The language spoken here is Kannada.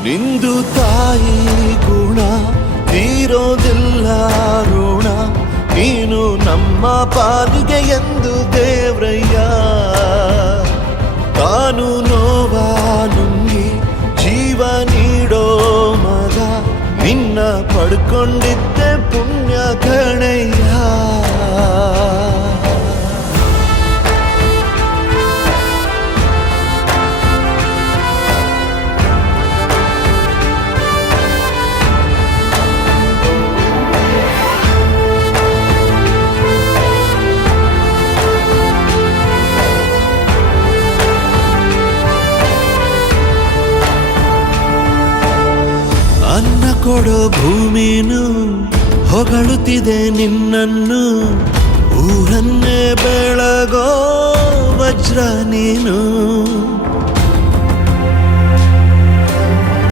ನಿಂದು ತಾಯಿ ಗುಣ ತೀರೋದಿಲ್ಲ ಋಣ, ನೀನು ನಮ್ಮ ಪಾಲಿಗೆ ಎಂದು ದೇವ್ರಯ್ಯ. ತಾನು ನೋವ ನುಂಗಿ ಜೀವ ನೀಡೋ ಮಗ, ನಿನ್ನ ಪಡ್ಕೊಂಡಿದ್ದೆ ಪುಣ್ಯ ಗಣಯ್ಯ. ಅನ್ನ ಕೊಡೋ ಭೂಮಿನು ಹೊಗಳುತ್ತಿದೆ ನಿನ್ನನ್ನು, ಊರನ್ನೇ ಬೆಳಗೋ ವಜ್ರ ನೀನು.